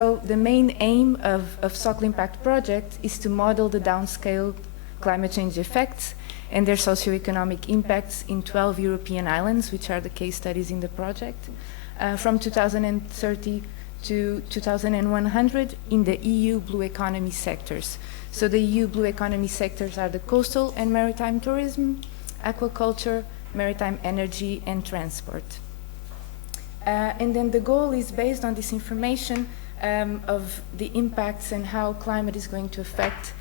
So the main aim of Social Impact Project is to model the downscale climate change effects and their socioeconomic impacts in 12 European islands, which are the case studies in the project, from 2030 to 2100 in the EU blue economy sectors. So the EU blue economy sectors are the coastal and maritime tourism, aquaculture, maritime energy, and transport. And then the goal is based on this information of the impacts and how climate is going to affect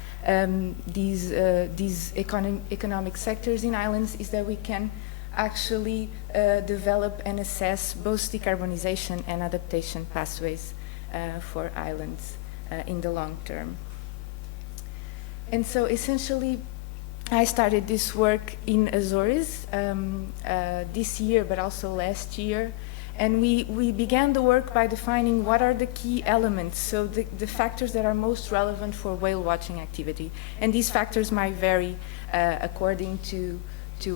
these economic sectors in islands, is that we can actually develop and assess both decarbonization and adaptation pathways for islands in the long term. And so essentially, I started this work in Azores this year, but also last year. And we began the work by defining what are the key elements, so the factors that are most relevant for whale watching activity. And these factors might vary according to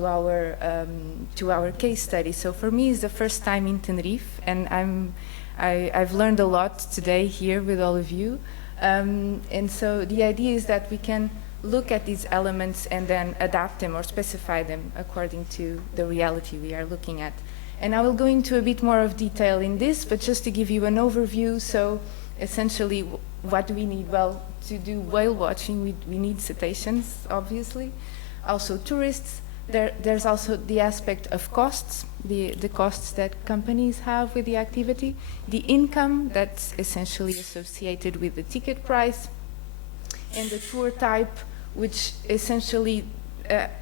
our case study. So for me, it's the first time in Tenerife, and I've learned a lot today here with all of you. And so the idea is that we can look at these elements and then adapt them or specify them according to the reality we are looking at. And I will go into a bit more of detail in this, but just to give you an overview, so essentially what do we need? Well, to do whale watching, we need cetaceans, obviously. Also tourists. There's also the aspect of costs, the costs that companies have with the activity, the income that's essentially associated with the ticket price, and the tour type, which essentially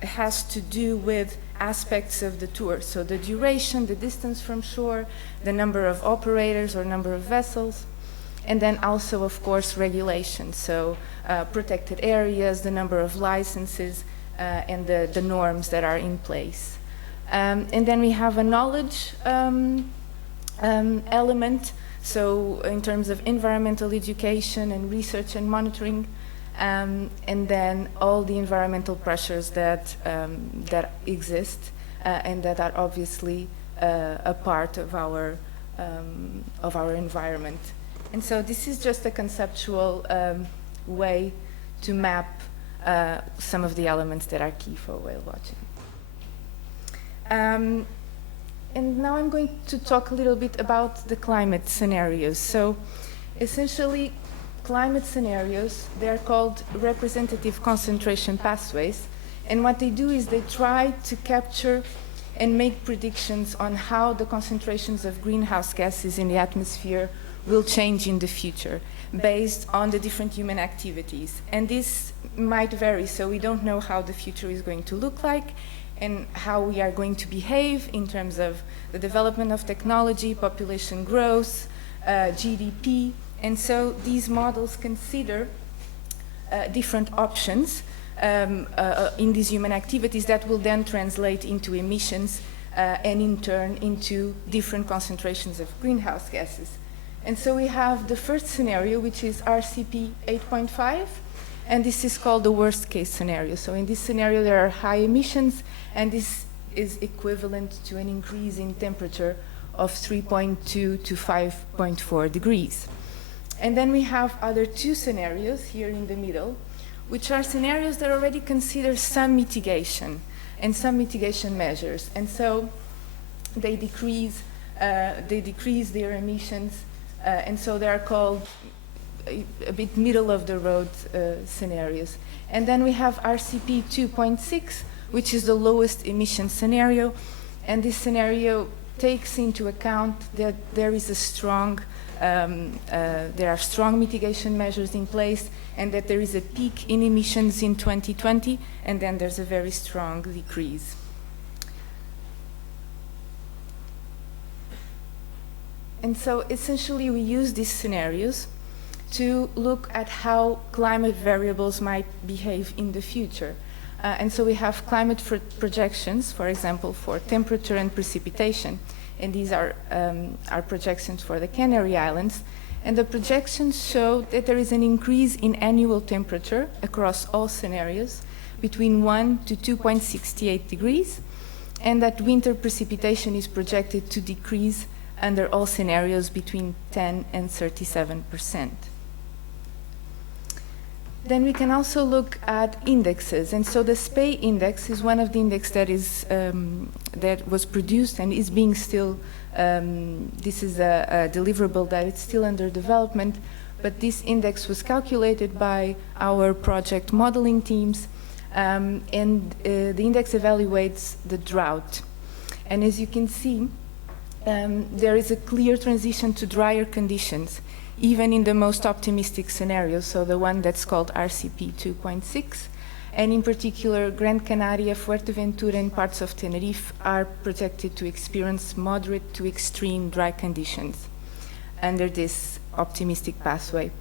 has to do with aspects of the tour. So the duration, the distance from shore, the number of operators or number of vessels, and then also, of course, regulations. So protected areas, the number of licenses, and the norms that are in place. And then we have a knowledge element. So in terms of environmental education and research and monitoring, and then all the environmental pressures that exist and that are obviously a part of our environment. And so this is just a conceptual way to map some of the elements that are key for whale watching. And now I'm going to talk a little bit about the climate scenarios. So essentially, climate scenarios, they're called representative concentration pathways, and what they do is they try to capture and make predictions on how the concentrations of greenhouse gases in the atmosphere will change in the future based on the different human activities. And this might vary, so we don't know how the future is going to look like and how we are going to behave in terms of the development of technology, population growth, GDP. And so these models consider different options in these human activities that will then translate into emissions and in turn into different concentrations of greenhouse gases. And so we have the first scenario, which is RCP 8.5, and this is called the worst case scenario. So in this scenario there are high emissions, and this is equivalent to an increase in temperature of 3.2 to 5.4 degrees. And then we have other two scenarios here in the middle, which are scenarios that already consider some mitigation and some mitigation measures. And so they decrease their emissions, and so they are called a bit middle of the road scenarios. And then we have RCP 2.6, which is the lowest emission scenario, and this scenario takes into account that there is a strong there are strong mitigation measures in place, and that there is a peak in emissions in 2020, and then there's a very strong decrease. And so essentially we use these scenarios to look at how climate variables might behave in the future. And so we have climate projections, for example, for temperature and precipitation. And these are projections for the Canary Islands. And the projections show that there is an increase in annual temperature across all scenarios between 1 to 2.68 degrees, and that winter precipitation is projected to decrease under all scenarios between 10 and 37%. Then we can also look at indexes, and so the SPEI index is one of the index that is that was produced and is being still. This is a deliverable that is still under development, but this index was calculated by our project modeling teams, and the index evaluates the drought. And as you can see, there is a clear transition to drier conditions, even in the most optimistic scenarios, so the one that's called RCP 2.6, and in particular, Gran Canaria, Fuerteventura, and parts of Tenerife are projected to experience moderate to extreme dry conditions under this optimistic pathway.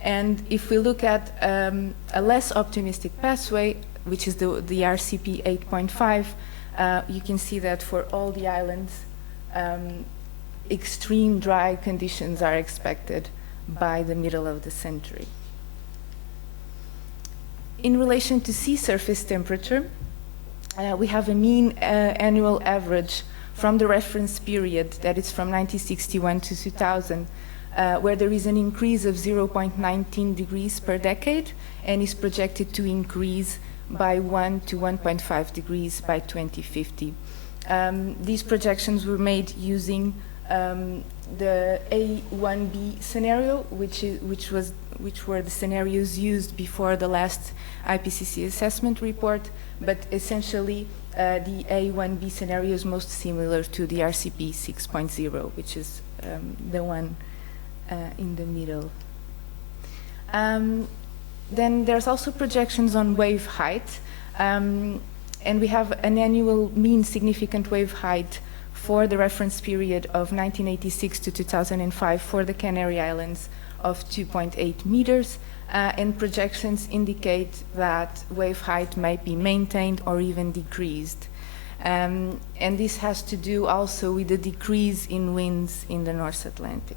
And if we look at a less optimistic pathway, which is the RCP 8.5, you can see that for all the islands, extreme dry conditions are expected by the middle of the century. In relation to sea surface temperature, we have a mean annual average from the reference period, that is from 1961 to 2000, where there is an increase of 0.19 degrees per decade and is projected to increase by 1 to 1.5 degrees by 2050. These projections were made using the A1B scenario, which were the scenarios used before the last IPCC assessment report, but essentially the A1B scenario is most similar to the RCP 6.0, which is the one in the middle. Then there's also projections on wave height, and we have an annual mean significant wave height for the reference period of 1986 to 2005 for the Canary Islands of 2.8 meters, and projections indicate that wave height might be maintained or even decreased. And this has to do also with the decrease in winds in the North Atlantic.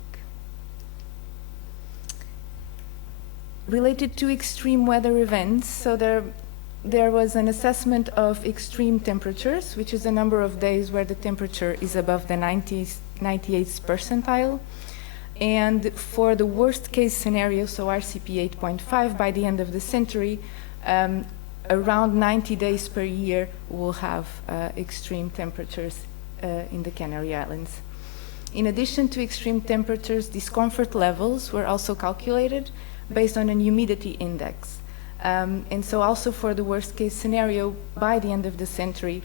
Related to extreme weather events, so there was an assessment of extreme temperatures, which is the number of days where the temperature is above the 98th percentile. And for the worst case scenario, so RCP 8.5, by the end of the century, around 90 days per year we'll have extreme temperatures in the Canary Islands. In addition to extreme temperatures, discomfort levels were also calculated based on an humidity index. And so also for the worst case scenario, by the end of the century,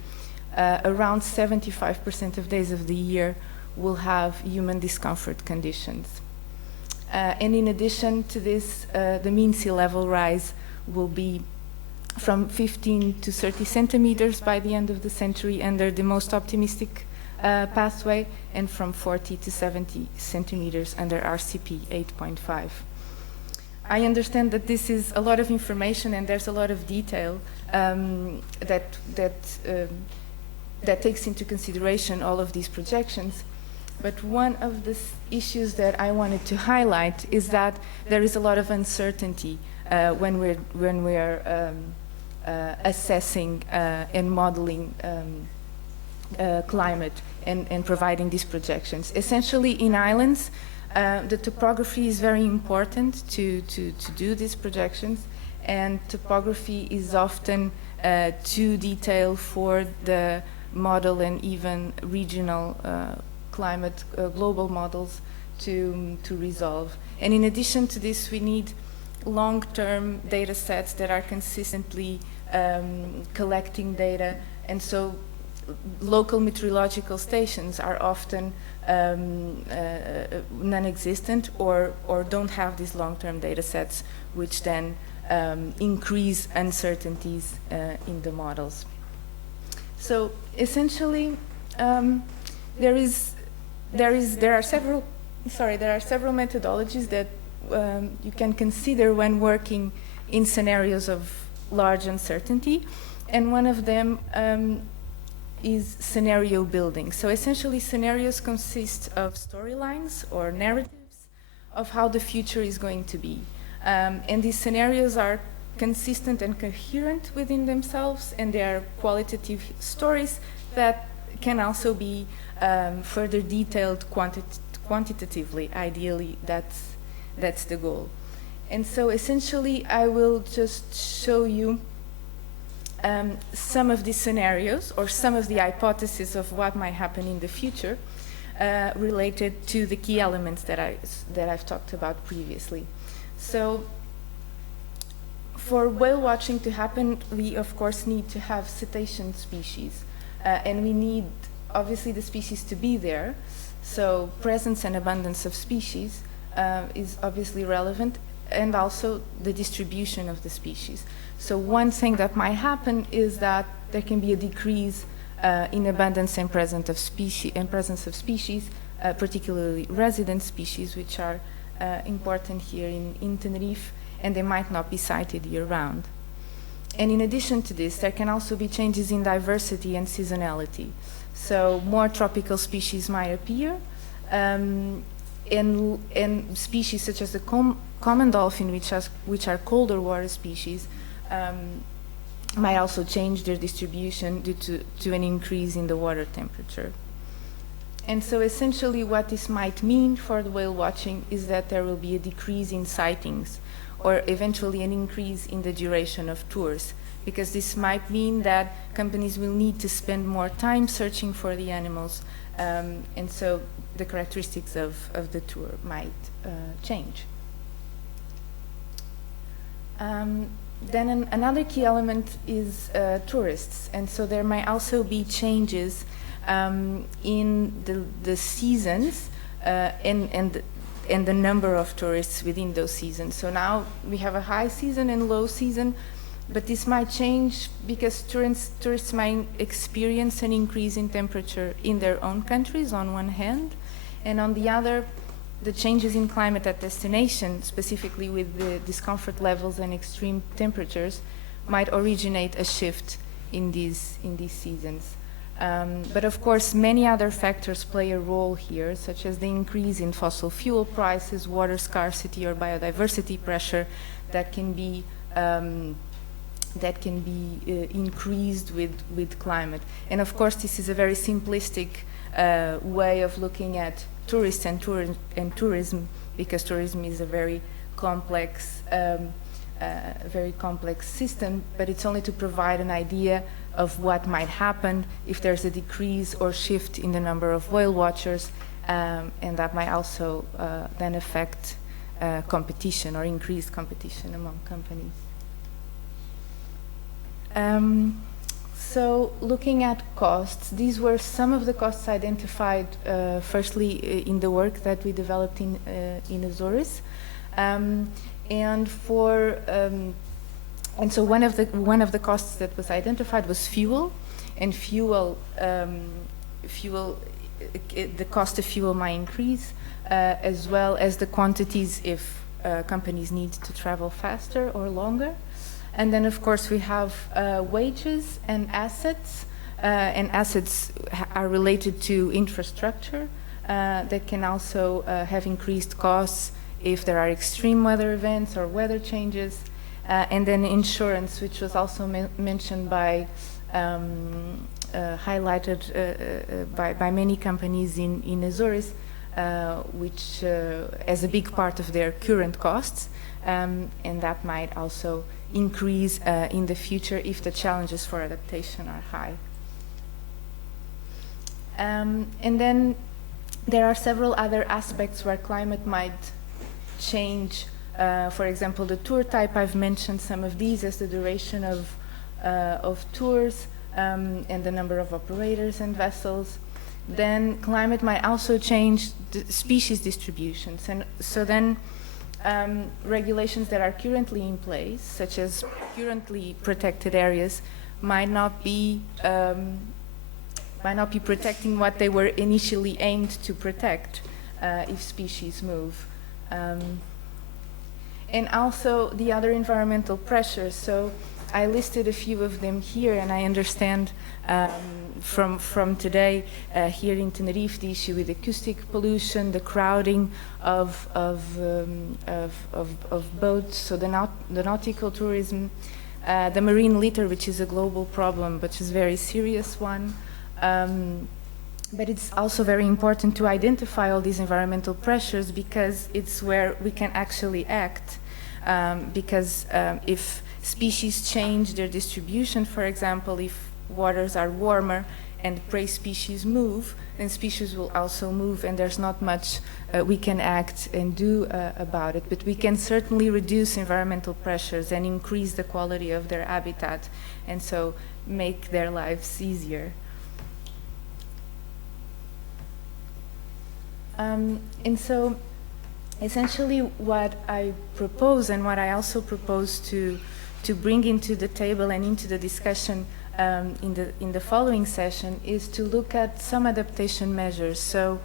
around 75% of days of the year will have human discomfort conditions. And in addition to this, the mean sea level rise will be from 15 to 30 centimeters by the end of the century under the most optimistic pathway, and from 40 to 70 centimeters under RCP 8.5. I understand that this is a lot of information and there's a lot of detail that takes into consideration all of these projections. But one of the issues that I wanted to highlight is that there is a lot of uncertainty when we're assessing and modeling climate and providing these projections. Essentially, in islands, the topography is very important to do these projections, and topography is often too detailed for the model and even regional climate global models to resolve. And in addition to this, we need long-term data sets that are consistently collecting data, and so local meteorological stations are often non-existent or don't have these long-term data sets, which then increase uncertainties in the models. So essentially, there are several methodologies that you can consider when working in scenarios of large uncertainty, and one of them is scenario building. So essentially, scenarios consist of storylines or narratives of how the future is going to be. And these scenarios are consistent and coherent within themselves, and they are qualitative stories that can also be further detailed quantitatively. Ideally, that's the goal. And so essentially, I will just show you some of these scenarios or some of the hypotheses of what might happen in the future related to the key elements that I've talked about previously. So for whale watching to happen, we of course need to have cetacean species, and we need obviously the species to be there. So presence and abundance of species is obviously relevant, and also the distribution of the species. So one thing that might happen is that there can be a decrease in abundance and presence of species, particularly resident species, which are important here in Tenerife, and they might not be sighted year-round. And in addition to this, there can also be changes in diversity and seasonality. So more tropical species might appear, and species such as the common dolphin, which are colder water species, might also change their distribution due to an increase in the water temperature. And so essentially what this might mean for the whale watching is that there will be a decrease in sightings, or eventually an increase in the duration of tours, because this might mean that companies will need to spend more time searching for the animals, and so the characteristics of the tour might change. Then another key element is tourists, and so there might also be changes in the seasons and the number of tourists within those seasons. So now we have a high season and low season, but this might change because tourists might experience an increase in temperature in their own countries on one hand, and on the other, the changes in climate at destination, specifically with the discomfort levels and extreme temperatures, might originate a shift in these seasons. But of course, many other factors play a role here, such as the increase in fossil fuel prices, water scarcity, or biodiversity pressure that can be increased with climate. And of course, this is a very simplistic way of looking at tourists and tourism, because tourism is a very complex system, but it's only to provide an idea of what might happen if there's a decrease or shift in the number of whale watchers, and that might also then affect competition or increased competition among companies. So looking at costs, these were some of the costs identified firstly in the work that we developed in Azores. And so one of the costs that was identified was fuel, and the cost of fuel might increase, as well as the quantities if companies need to travel faster or longer. And then, of course, we have wages and assets are related to infrastructure that can also have increased costs if there are extreme weather events or weather changes. And then insurance, which was also mentioned by, highlighted by many companies in Azores, which as a big part of their current costs, and that might also increase in the future if the challenges for adaptation are high. And then there are several other aspects where climate might change. For example, the tour type, I've mentioned some of these as the duration of tours and the number of operators and vessels. Then climate might also change the species distributions. And so then regulations that are currently in place, such as currently protected areas, might not be protecting what they were initially aimed to protect if species move. And also the other environmental pressures. So I listed a few of them here, and I understand from today here in Tenerife the issue with acoustic pollution, the crowding of boats, so the nautical tourism, the marine litter, which is a global problem, but is a very serious one. But it's also very important to identify all these environmental pressures because it's where we can actually act. Because if species change their distribution, for example, if waters are warmer and prey species move, then species will also move, and there's not much we can act and do about it. But we can certainly reduce environmental pressures and increase the quality of their habitat, and so make their lives easier. And so essentially what I propose, and what I also propose to bring into the table and into the discussion in the following session, is to look at some adaptation measures. So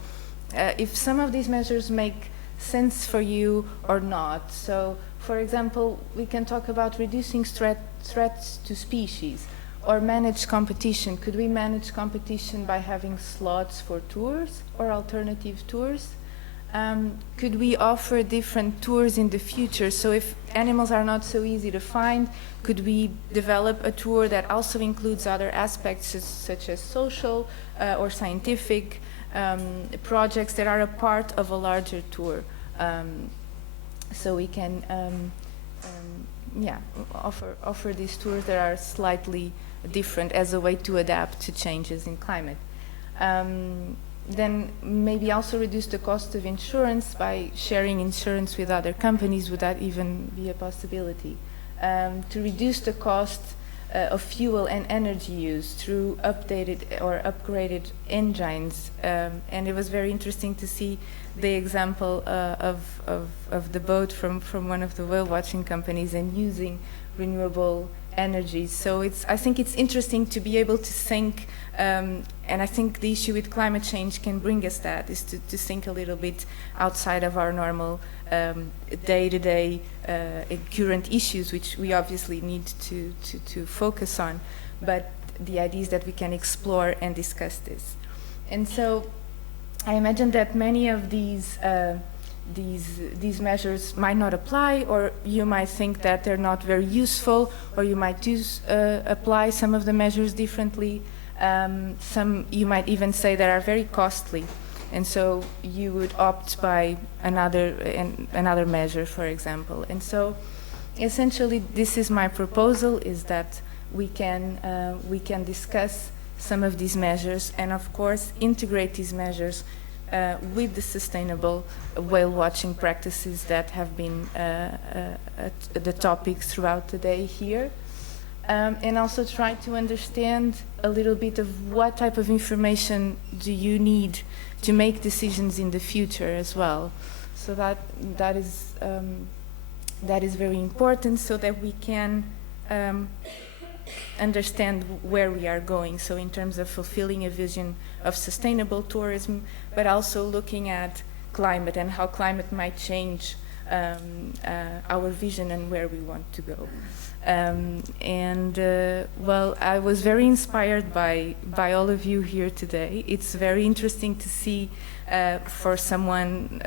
if some of these measures make sense for you or not. So for example, we can talk about reducing threats to species, or manage competition. Could we manage competition by having slots for tours or alternative tours? Could we offer different tours in the future? So if animals are not so easy to find, could we develop a tour that also includes other aspects such as social or scientific projects that are a part of a larger tour? So we can offer these tours that are slightly different as a way to adapt to changes in climate. Then maybe also reduce the cost of insurance by sharing insurance with other companies. Would that even be a possibility? To reduce the cost of fuel and energy use through updated or upgraded engines. And it was very interesting to see the example of the boat from one of the whale watching companies and using renewable energy. So I think it's interesting to be able to think, and I think the issue with climate change can bring us that, is to think a little bit outside of our normal day-to-day current issues, which we obviously need to focus on, but the idea is that we can explore and discuss this. And so I imagine that many of these measures might not apply, or you might think that they're not very useful, or you might apply some of the measures differently. Some you might even say that are very costly, and so you would opt by another measure, for example. And so essentially this is my proposal, is that we can discuss some of these measures, and of course integrate these measures with the sustainable whale watching practices that have been the topic throughout the day here. And also try to understand a little bit of what type of information do you need to make decisions in the future as well. So that is very important, so that we can understand where we are going. So in terms of fulfilling a vision of sustainable tourism, but also looking at climate and how climate might change our vision and where we want to go. Well, I was very inspired by all of you here today. It's very interesting to see for someone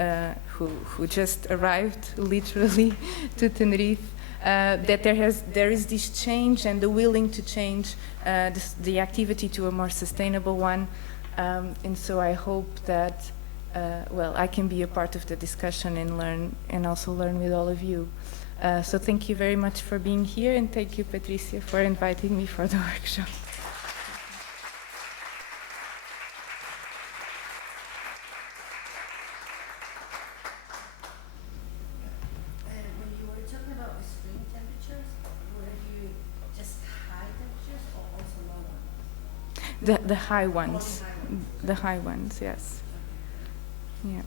who just arrived literally to Tenerife, that there is this change and the willing to change the activity to a more sustainable one. And so I hope that well, I can be a part of the discussion and learn, and also learn with all of you. So thank you very much for being here, and thank you, Patricia, for inviting me for the workshop. When you were talking about extreme temperatures, were you just high temperatures or also low ones? The high ones. The high ones, yes. Yeah.